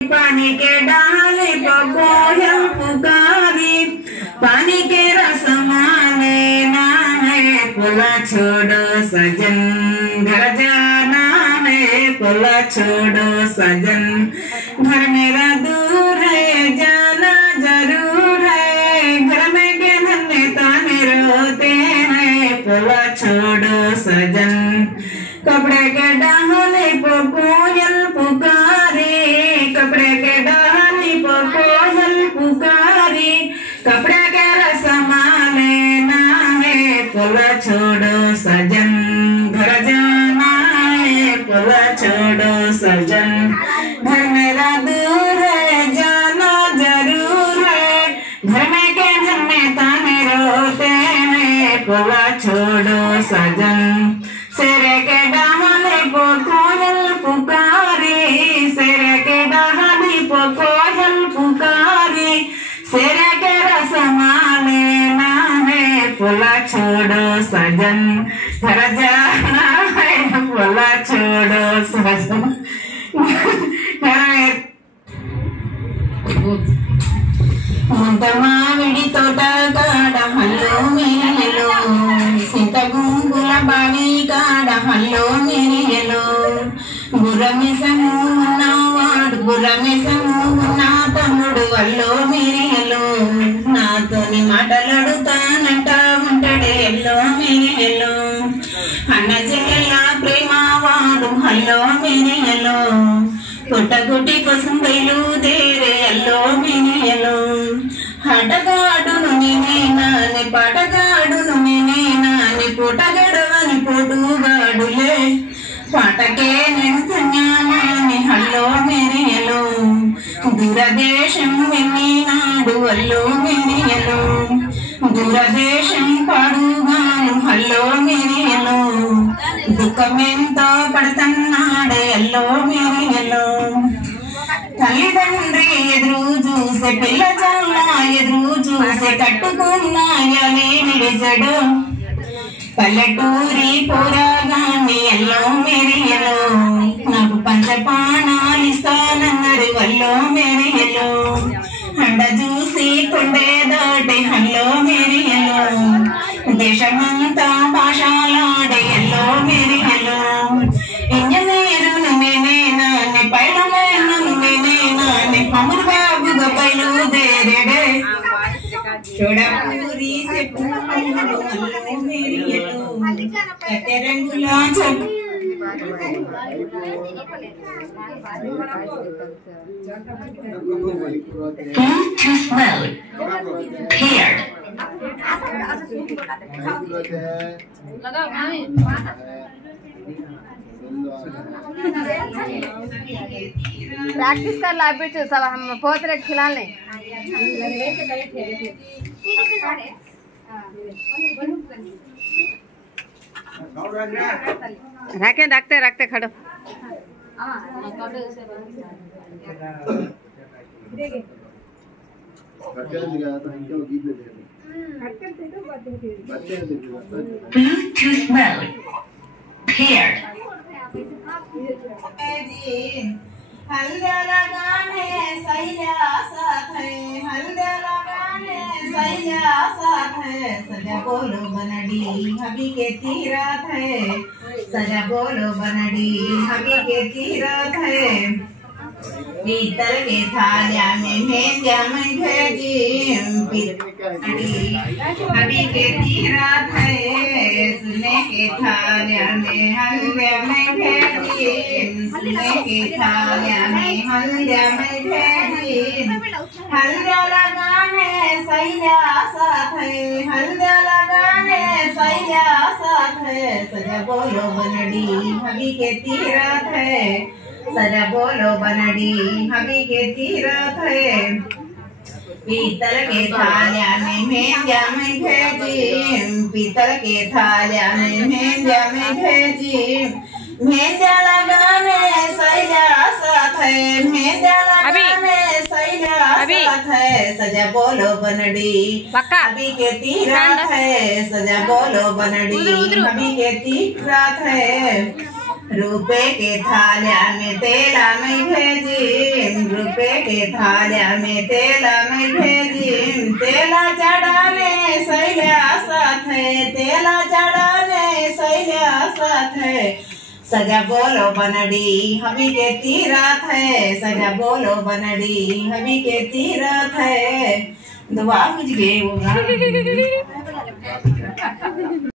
पानी के डाले कोयल पुकारी, पानी के रस माने ना है, पुला छोड़ो सजन घर जाना है, पुला छोड़ो सजन घर मेरा दूर है, जाना जरूर है, घर में के धन्य ताने रोते हैं, पुला छोड़ो सजन। कपड़े के डाले कोयल पुकारी, कपड़े के डाली कोयल पुकारी, कपड़े के रस माने ना है, पुला छोड़ो सजन घर जाना है, पुला छोड़ो सजन घर मेरा दूर है, जाना जरूर है, घर में के घर में ताने रोते हैं, पुला छोड़ो सजन। सेरे के डाले कोयल पुकारी, सेरे के डाली कोयल पुकारी, सेरे के रस माने ना है, पुला छोड़ो सजन घर जाना है, पुला छोड़ो सजन मामिडी तोट काड हल्लो मेरियलो, सीतगुंगुల బావి కాడ హల్లో మెరియలో, గుర్రమిసము ఉన్నవాడు గుర్రమిసము ఉన్న తమ్ముడు అల్లో మెరియలో, నాతోని మాటలాడుతానంట ఉంటాడే ఎల్లో మెరియలో, అన్న చెల్లెల ప్రేమ వాడు హల్లో మెరియలో, పుట్టగుట్టి కోసం బయలుదేరే అల్లో మెరియలో, హటగాడును నేనేనా నీ పాటగాడును నేనేనా నీ పూటగడవని పోటుగాడులే, పాటకే నేను కన్యామాని హల్లో మెరియలో, దూరదేశం వెళ్ళినాడు అల్లో మెరియలో, దూరదేశం పాడుగాను హల్లో మెరియలో, దుఃఖమెంతో పడుతున్నాడే అల్లో మెరియలో, తల్లిదండ్రి ఎదురు చూసే పిల్ల జల్ల ఎదురు చూసే కట్టుకున్నాయని నిడిసడు, పల్లెటూరి పోరాగాన్ని ఎల్లో మెరియలో, నాకు పంచపాణాలు ఇస్తానన్నాడు అల్లో మెరియలో, అండ చూసి కొండే దాటే హల్లో మెరియలో, దేశమంతా భాషలాడే ఎల్లో మెరియలో, ఇంజనీరును నేనేనా నీ పైలమేను నేనేనా నీ పమురు బాబుగా బయలుదేరడే, చూడపూరి అల్లో మెరియలో, కట్టె రంగుల Bluetooth mode paired. प्रैक्टिस कर ला बिट्टू, सब हम बहुत रहे खिलाने रखे रखते रखते खड़ो Bluetooth mode paired. हल्दे लगाने सैया साथ है, हल्दे लगाने सैया साथ है, सजा बोलो बनडी हबी के तीरथ है, सजा बोलो बनडी हबी के तीरथ है, पीतल के थालिया में मेंजा में भेजी, हबी के तीरथ है, सुने के थालिया में हल्दिया में भेजी, सुने के थालिया में हल्दिया में भेजी, हल्दिया लगाने सैया साथ है, हल्दिया लगाने सैया साथ है, सजा बोलो बनडी हबी के तीरथ है, सजा बोलो बनडी हबी के तीरथ है, पीतल के थालिया में मेंजा में भेजी, पीतल के थालिया में मेंजा में भेजी, मेंजा लगाने सैया साथ है, मेंजा लगाने सैया साथ है, सजा बोलो बनडी हबी के तीरथ है, सजा बोलो बनडी हबी के तीरथ है, रुपए के थालिया में तेला में भेजी, रुपए के थाल्या में तेला में भेजी तेला चढ़ाने सैल्या साथ है तेला चढ़ाने सैल्या साथ है सजा बोलो बनड़ी हबी के तीरथ है सजा बोलो बनड़ी हबी के तीरथ है दुआ बुझ गए वो